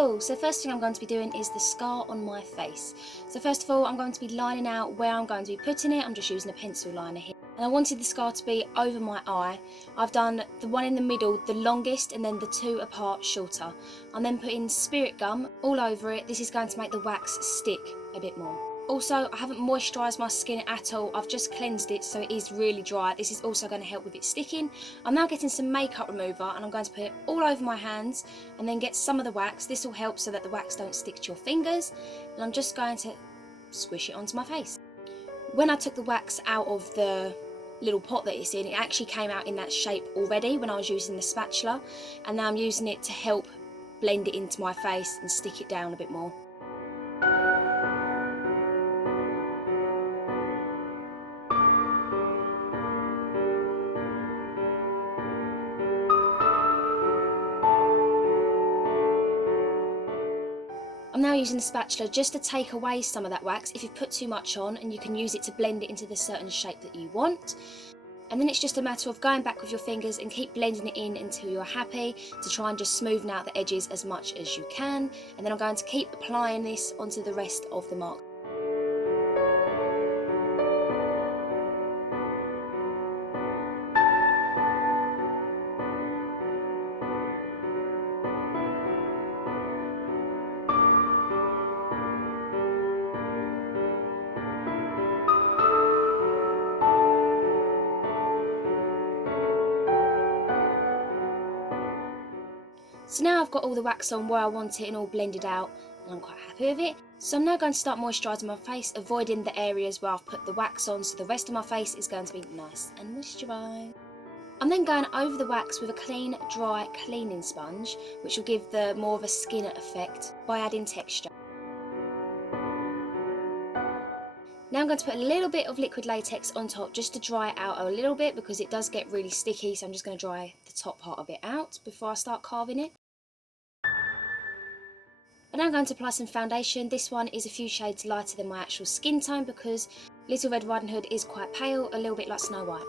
Cool, so first thing I'm going to be doing is the scar on my face. So first of all, I'm going to be lining out where I'm going to be putting it. I'm just using a pencil liner here. And I wanted the scar to be over my eye. I've done the one in the middle the longest and then the two apart shorter. I'm then putting Spirit Gum all over it. This is going to make the wax stick a bit more. Also, I haven't moisturised my skin at all. I've just cleansed it so it is really dry. This is also going to help with it sticking. I'm now getting some makeup remover and I'm going to put it all over my hands and then get some of the wax. This will help so that the wax don't stick to your fingers. And I'm just going to squish it onto my face. When I took the wax out of the little pot that it's in, it actually came out in that shape already when I was using the spatula. And now I'm using it to help blend it into my face and stick it down a bit more. I'm now using the spatula just to take away some of that wax if you've put too much on, and you can use it to blend it into the certain shape that you want. And then it's just a matter of going back with your fingers and keep blending it in until you're happy to try and just smoothen out the edges as much as you can. And then I'm going to keep applying this onto the rest of the mark. So now I've got all the wax on where I want it and all blended out, and I'm quite happy with it. So I'm now going to start moisturising my face, avoiding the areas where I've put the wax on, so the rest of my face is going to be nice and moisturised. I'm then going over the wax with a clean, dry cleaning sponge, which will give the more of a skin effect by adding texture. Now I'm going to put a little bit of liquid latex on top just to dry it out a little bit because it does get really sticky, so I'm just going to dry the top part of it out before I start carving it. And now I'm going to apply some foundation. This one is a few shades lighter than my actual skin tone because Little Red Riding Hood is quite pale, a little bit like Snow White.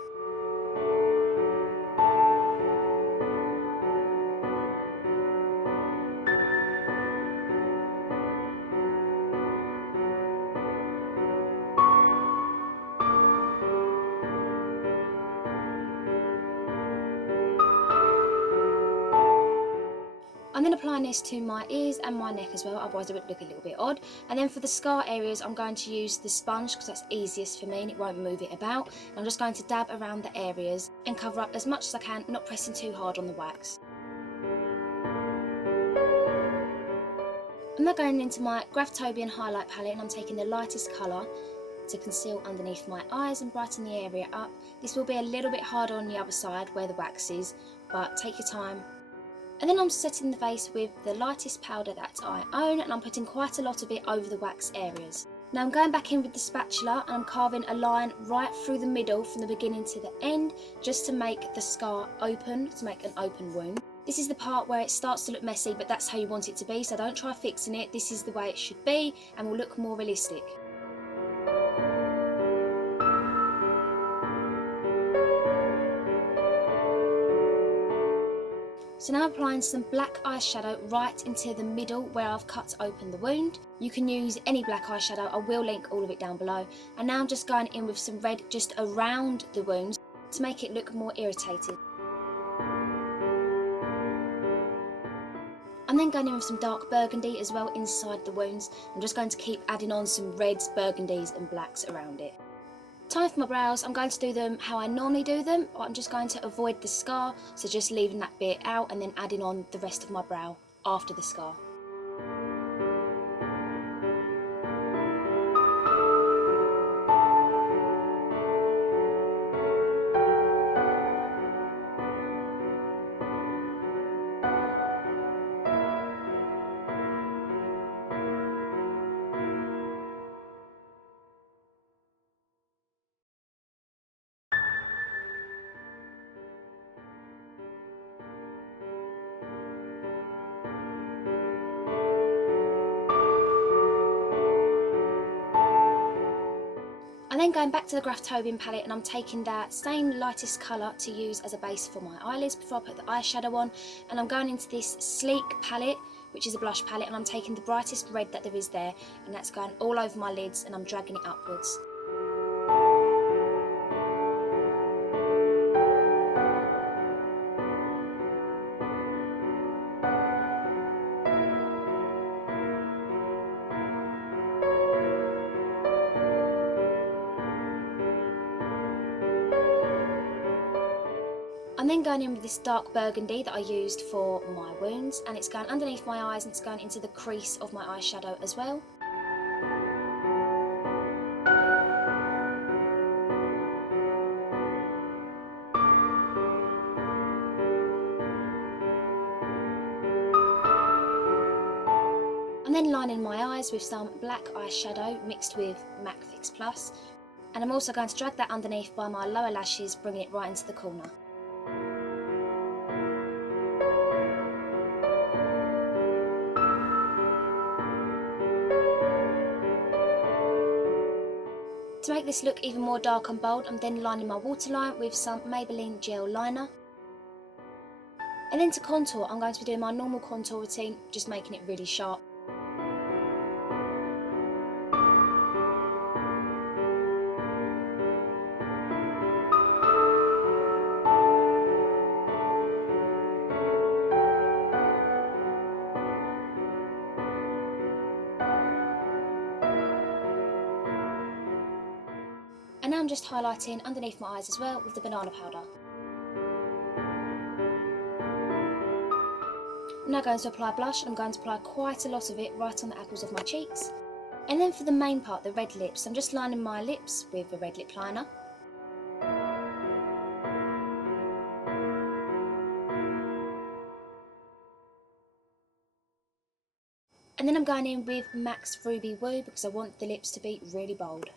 I'm then applying this to my ears and my neck as well, otherwise it would look a little bit odd. And then for the scar areas, I'm going to use the sponge because that's easiest for me and it won't move it about. And I'm just going to dab around the areas and cover up as much as I can, not pressing too hard on the wax. I'm now going into my Graftobian highlight palette and I'm taking the lightest colour to conceal underneath my eyes and brighten the area up. This will be a little bit harder on the other side where the wax is, but take your time. And then I'm setting the face with the lightest powder that I own, and I'm putting quite a lot of it over the wax areas. Now I'm going back in with the spatula and I'm carving a line right through the middle from the beginning to the end just to make the scar open, to make an open wound. This is the part where it starts to look messy, but that's how you want it to be, so don't try fixing it. This is the way it should be and will look more realistic. So now I'm applying some black eyeshadow right into the middle where I've cut open the wound. You can use any black eyeshadow, I will link all of it down below. And now I'm just going in with some red just around the wounds to make it look more irritated. I'm then going in with some dark burgundy as well inside the wounds. I'm just going to keep adding on some reds, burgundies and blacks around it. Time for my brows. I'm going to do them how I normally do them, but I'm just going to avoid the scar, so just leaving that bit out and then adding on the rest of my brow after the scar. I'm then going back to the Graftobian palette and I'm taking that same lightest colour to use as a base for my eyelids before I put the eyeshadow on, and I'm going into this sleek palette which is a blush palette, and I'm taking the brightest red that there is there, and that's going all over my lids, and I'm dragging it upwards. I'm then going in with this dark burgundy that I used for my wounds, and it's going underneath my eyes and it's going into the crease of my eyeshadow as well. I'm then lining my eyes with some black eyeshadow mixed with MAC Fix Plus, and I'm also going to drag that underneath by my lower lashes, bringing it right into the corner. To make this look even more dark and bold, I'm then lining my waterline with some Maybelline gel liner. And then to contour, I'm going to be doing my normal contour routine, just making it really sharp. And now I'm just highlighting underneath my eyes as well with the banana powder. I'm now going to apply blush, and I'm going to apply quite a lot of it right on the apples of my cheeks. And then for the main part, the red lips, I'm just lining my lips with a red lip liner. And then I'm going in with MAC's Rubywoo because I want the lips to be really bold.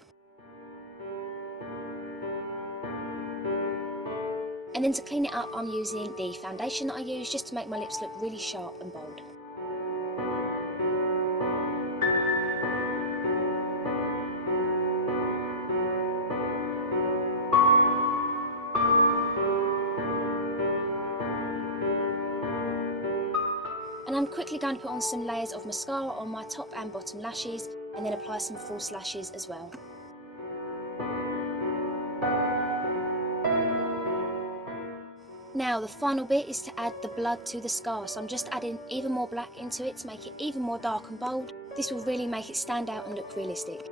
And then to clean it up, I'm using the foundation that I use just to make my lips look really sharp and bold. And I'm quickly going to put on some layers of mascara on my top and bottom lashes, and then apply some false lashes as well. Now the final bit is to add the blood to the scar, so I'm just adding even more black into it to make it even more dark and bold. This will really make it stand out and look realistic.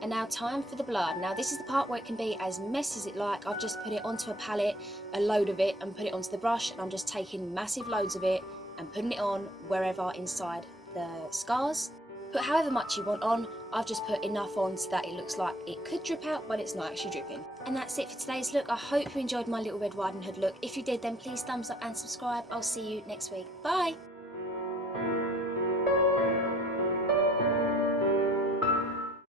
And now time for the blood. Now this is the part where it can be as messy as it like. I've just put it onto a palette, a load of it, and put it onto the brush, and I'm just taking massive loads of it and putting it on wherever inside the scars. Put however much you want on. I've just put enough on so that it looks like it could drip out, but it's not actually dripping. And that's it for today's look. I hope you enjoyed my Little Red Riding Hood look. If you did, then please thumbs up and subscribe. I'll see you next week. Bye!